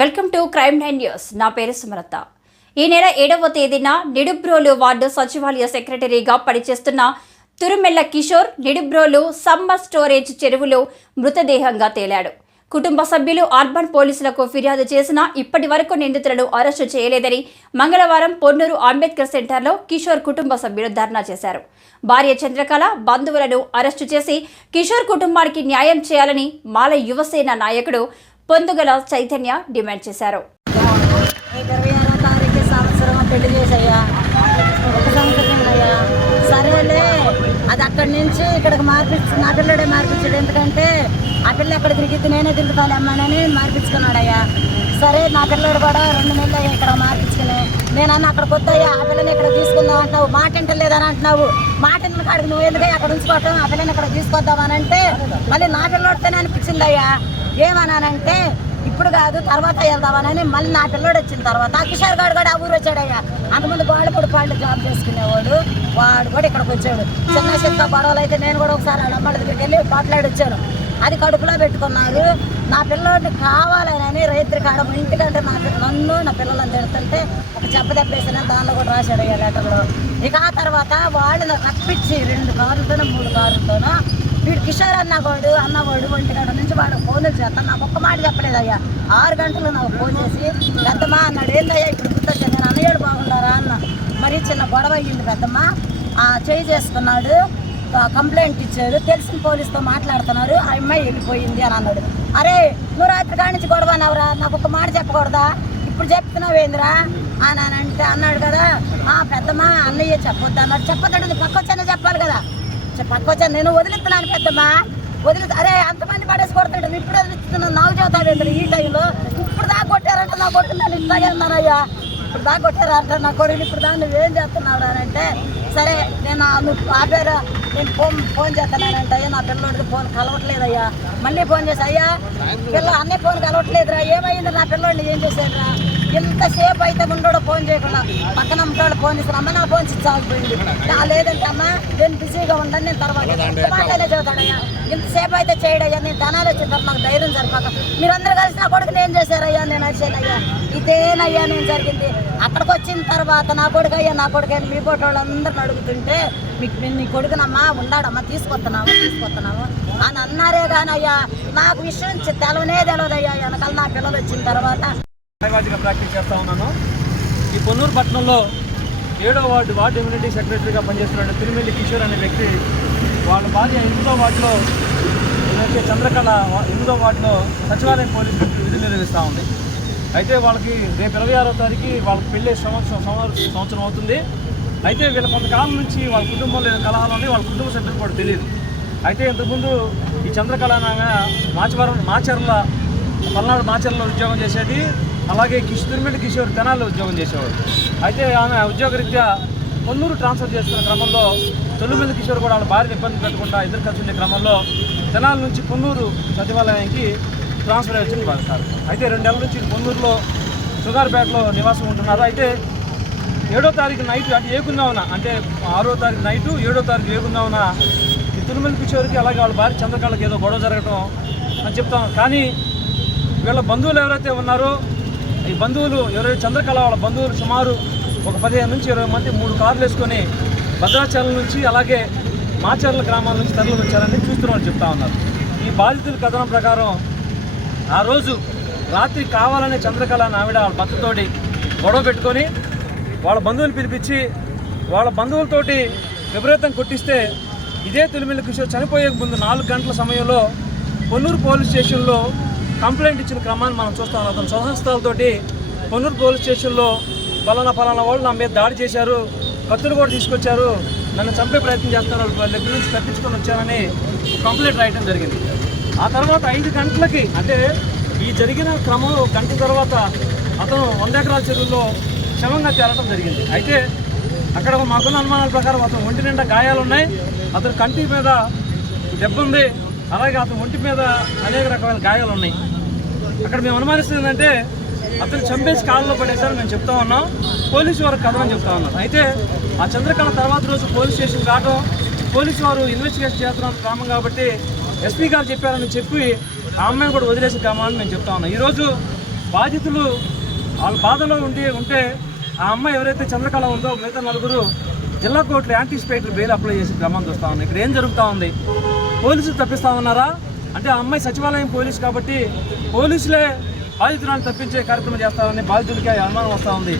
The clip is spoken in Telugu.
Welcome to crime 9 news. నా పేరు సుమలత. ఈ నెల 7వ తేదీన నిడుబ్రోలు వార్డు సచివాలయ సెక్రటరీగా పనిచేస్తున్న తురుమెల్ల కిషోర్ నిడుబ్రోలు సమ్మర్ స్టోరేజ్ చెరువులో మృతదేహంగా తేలాడు. కుటుంబ సభ్యులు అర్బన్ పోలీసులకు ఫిర్యాదు చేసినా ఇప్పటి వరకు నిందితులను అరెస్టు చేయలేదని మంగళవారం పొన్నూరు అంబేద్కర్ సెంటర్లో కిషోర్ కుటుంబ సభ్యులు ధర్నా చేశారు. భార్య చంద్రకళ బంధువులను అరెస్టు చేసి కిషోర్ కుటుంబానికి న్యాయం చేయాలని మాల యువసేన నాయకుడు పొందుగల చైతన్య డిమాండ్ చేశారు. సరేలే, అది అక్కడి నుంచి ఇక్కడికి నా పిల్లడే మార్పించాడు. ఎందుకంటే ఆ పిల్ల ఎక్కడ తిరిగితే నేనే తిరుగుతాను అమ్మానని మార్పించుకున్నాడయ్యా. సరే, నా పిల్లడు కూడా 2 నెలలు అయ్యా ఇక్కడ మార్పించుకుని. నేనన్నా అక్కడికి వద్దయ్యా, ఆ పిల్లని ఇక్కడ తీసుకుందాం అంటున్నావు, మాట ఇంటలేదని అంటున్నావు. మాట ఇంటి కాడికి నువ్వు ఎందుకయ్యా అక్కడ ఉంచుకోవటం, ఆ పిల్లని ఇక్కడ తీసుకొద్దామని అంటే మళ్ళీ నా పిల్లడితేనే అనిపించిందయ్యా. ఏమన్నానంటే ఇప్పుడు కాదు తర్వాత వెళ్దామని మళ్ళీ నా పిల్లడు వచ్చిన తర్వాత కిషోర్ గారు కూడా ఆ ఊరు వచ్చాడయ్యా. అంతకుముందు గోడపూడి పాళ్ళు జాబ్ చేసుకునేవాడు, వాడు కూడా ఇక్కడికి వచ్చాడు. చిన్న గొడవలు అయితే నేను కూడా ఒకసారి వాళ్ళ అమ్మ దగ్గరికి వెళ్ళి మాట్లాడి వచ్చాను. అది కడుపులో పెట్టుకున్నారు. నా పిల్లోడిని కావాలని రైతు కాడ ఇంటికంటే నన్ను నా పిల్లలను తిడుతుంటే ఒక చెప్పదెప్పేసిన దానిలో కూడా రాశాడు అయ్యా లెటర్లో. ఇక ఆ తర్వాత వాళ్ళని తప్పించి 2 కార్లతోనో 3 కార్లతోనో వీడు కిషోర్ అన్నవాడు 1 గంట నుంచి వాడు ఫోన్లు చేస్తాను. నాకు ఒక్క మాట చెప్పలేదయ్యా. 6 గంటలు నాకు ఫోన్ చేసి పెద్దమ్మ అన్నాడు, ఏందయ్యా ఇప్పుడు గుర్తొచ్చాను, నేను అన్నయ్యాడు బాగుండారా అన్న. మరి చిన్న గొడవ అయ్యింది పెద్దమ్మ, చేయి చేసుకున్నాడు, కంప్లైంట్ ఇచ్చాడు, తెలిసిన పోలీసుతో మాట్లాడుతున్నారు, ఆ అమ్మాయి వెళ్ళిపోయింది అని అన్నాడు. అరే, నువ్వు రాత్రి కాడి నుంచి గొడవ అన్నావురా, నాకు ఒక మాట చెప్పకూడదా, ఇప్పుడు చెప్తున్నావేందిరా అని అంటే అన్నాడు కదా. పెద్దమ్మ అన్నయ్య చెప్పొద్దు అన్నాడు. చెప్పొద్దు, పక్క వచ్చానో చెప్పాలి కదా. పక్క వచ్చాను, నేను వదిలిస్తున్నాను పెద్దమ్మ, అరే అంతమంది పడేసి కొడతాడు, ఇప్పుడు వదిలిస్తున్నాను, నాకు చదువుతాడు ఈ టైంలో. ఇప్పుడు దాకా కొట్టారంటే నా కొట్టిందని ఇట్లాగే అన్నారయ్యా. ఇప్పుడు దాకా కొట్టారంట నా కొడుకుని, ఇప్పుడు దాన్ని నువ్వేం చేస్తున్నావు అని అంటే, సరే నేను నువ్వు ఆపేరా, నేను ఫోన్ చేస్తున్నానంటే అయ్యా నా పిల్లోడికి ఫోన్ కలవట్లేదయ్యా. మళ్ళీ ఫోన్ చేసి అయ్యా అన్నీ ఫోన్ కలవట్లేదురా, ఏమైంది నా పిల్లోడిని ఏం చేశాడురా, ఎంతసేపు అయితే ఉండోడు ఫోన్ చేయకుండా పక్కన ఉంటాడు ఫోన్ ఇస్తాను. అమ్మ నా ఫోన్ స్విచ్ ఆగిపోయింది, లేదంటే అమ్మ నేను బిజీగా ఉండను, నేను తర్వాత మాట్లాడే చదువుతాడయ్యా. ఇంతసేపు అయితే చేయడయ్యా, నేను ధనాలు వచ్చిన తర్వాత నాకు ధైర్యం సరిపోక మీరందరూ కలిసి నా కొడుకుని ఏం చేశారయ్యా, నేను అడిచానయ్యా. ఇదేనయ్యా నేను జరిగింది. అక్కడికి వచ్చిన తర్వాత నా కొడుకు అయ్యా మీ పోటీ వాళ్ళందరిని అడుగుతుంటే మీకు నీ కొడుకునమ్మా ఉన్నాడమ్మా తీసుకొస్తున్నాము అని అన్నారే కానీ అయ్యా నాకు విషయం తెలియదయ్యా. వెనకాల నా పిల్లలు వచ్చిన తర్వాత ప్రాక్టీస్ చేస్తూ ఉన్నాను. ఈ పొన్నూరు పట్టణంలో 7వ వార్డు ఇమ్యూనిటీ సెక్రటరీగా పనిచేస్తున్నాడు తిరుమెల్లి కిషోర్ అనే వ్యక్తి. వాళ్ళ భార్య 8వ వార్డులో చంద్రకళ 8వ వార్డులో సచివాలయం పోలీసు విధులు నిర్వహిస్తూ ఉంది. అయితే వాళ్ళకి రేపు 26వ తారీఖు వాళ్ళకి పెళ్ళి సంవత్సరం అవుతుంది. అయితే వీళ్ళ కొంతకాలం నుంచి వాళ్ళ కుటుంబంలో కలహాలు ఉన్నాయి, వాళ్ళ కుటుంబ సభ్యులు కూడా తెలియదు. అయితే ఇంతకుముందు ఈ చంద్రకళ పల్నాడు మాచర్లలో ఉద్యోగం చేసేది, అలాగే తిరుమెల్లి కిషోర్ తెనాల్లో ఉద్యోగం చేసేవాడు. అయితే ఆమె ఉద్యోగరీత్యా పొన్నూరు ట్రాన్స్ఫర్ చేస్తున్న క్రమంలో తిరుమెల్లి కిషోర్ కూడా వాళ్ళ భార్యను ఇబ్బంది పెట్టకుండా ఇద్దరు కలిసి ఉండే క్రమంలో తెనాల నుంచి పొన్నూరు సచివాలయానికి ట్రాన్స్ఫర్ అయ్యి పడతారు. అయితే 2 నెలల నుంచి పొన్నూరులో సుగార్పేటలో నివాసం ఉంటున్నారు. అయితే 7వ తారీఖు నైట్ అంటే ఏకుందావున అంటే 6వ తారీఖు నైటు 7వ తారీఖు ఏకుందావున ఈ తిరుమెల్లి కిషోర్కి అలాగే వాళ్ళ భార్య చంద్రకళకి ఏదో గొడవ జరగటం అని చెప్తాం. కానీ వీళ్ళ బంధువులు ఎవరైతే ఉన్నారో ఈ బంధువులు ఎవరైతే చంద్రకళ వాళ్ళ బంధువులు సుమారు ఒక 15 నుంచి 20 మంది 3 కార్లు వేసుకొని భద్రాచలం నుంచి అలాగే మాచర్ల గ్రామాల నుంచి తరలి వచ్చారని చూస్తున్నామని చెప్తా ఉన్నారు. ఈ బాధితుల కథనం ప్రకారం ఆ రోజు రాత్రి కావాలనే చంద్రకళ ఆవిడ వాళ్ళ భర్తతోటి గొడవ పెట్టుకొని వాళ్ళ బంధువులు పిలిపించి వాళ్ళ బంధువులతోటి విపరీతం కొట్టిస్తే ఇదే తిరుమెల్లి కిషోర్ చనిపోయే ముందు 4 గంటల సమయంలో పొన్నూరు పోలీస్ స్టేషన్లో కంప్లైంట్ ఇచ్చిన క్రమాన్ని మనం చూస్తాం. అతను స్వహస్తాలతోటి పొన్నూరు పోలీస్ స్టేషన్లో ఫలానా వాళ్ళు నా మీద దాడి చేశారు, కత్తులు కూడా తీసుకొచ్చారు, నన్ను చంపే ప్రయత్నం చేస్తున్నారు, వాళ్ళ దగ్గర నుంచి తప్పించుకొని వచ్చానని కంప్లైంట్ రాయడం జరిగింది. ఆ తర్వాత 5 గంటలకి అంటే ఈ జరిగిన క్రమంలో గంట తర్వాత అతను 100 ఎకరాల చెరువులో క్షమంగా తేలటం జరిగింది. అయితే అక్కడ మాకున్న అనుమానాల ప్రకారం అతను ఒంటి నిండా గాయాలు ఉన్నాయి, అతను కంటి మీద దెబ్బ ఉంది, అలాగే అతను ఒంటి మీద అనేక రకాల గాయాలు ఉన్నాయి. అక్కడ మేము అనుమానిస్తుంది ఏంటంటే అతను చంపేసి కాళ్ళలో పడేశారని మేము చెప్తా ఉన్నాం, పోలీసు వారు కథమని చెప్తా ఉన్నారు. అయితే ఆ చంద్రకళ తర్వాత రోజు పోలీస్ స్టేషన్ రావడం, పోలీసు వారు ఇన్వెస్టిగేషన్ చేస్తున్న క్రమం కాబట్టి ఎస్పీ గారు చెప్పారని చెప్పి ఆ అమ్మాయిని కూడా వదిలేసి క్రమాన్ని మేము చెప్తా ఉన్నాం. ఈరోజు బాధితులు వాళ్ళ బాధలో ఉంటే ఆ అమ్మాయి ఎవరైతే చంద్రకళ ఉందో మిగతా నలుగురు జిల్లా కోర్టులో యాంటిసిపేటరీ బెయిల్ అప్లై చేసి క్రమం చూస్తూ ఉంది. ఇక్కడ ఏం జరుగుతూ ఉంది? పోలీసులు తప్పిస్తా ఉన్నారా? అంటే ఆ అమ్మాయి సచివాలయం పోలీసు కాబట్టి పోలీసులే బాధితులను తప్పించే కార్యక్రమం చేస్తారని బాధితులకి అనుమానం వస్తూ ఉంది.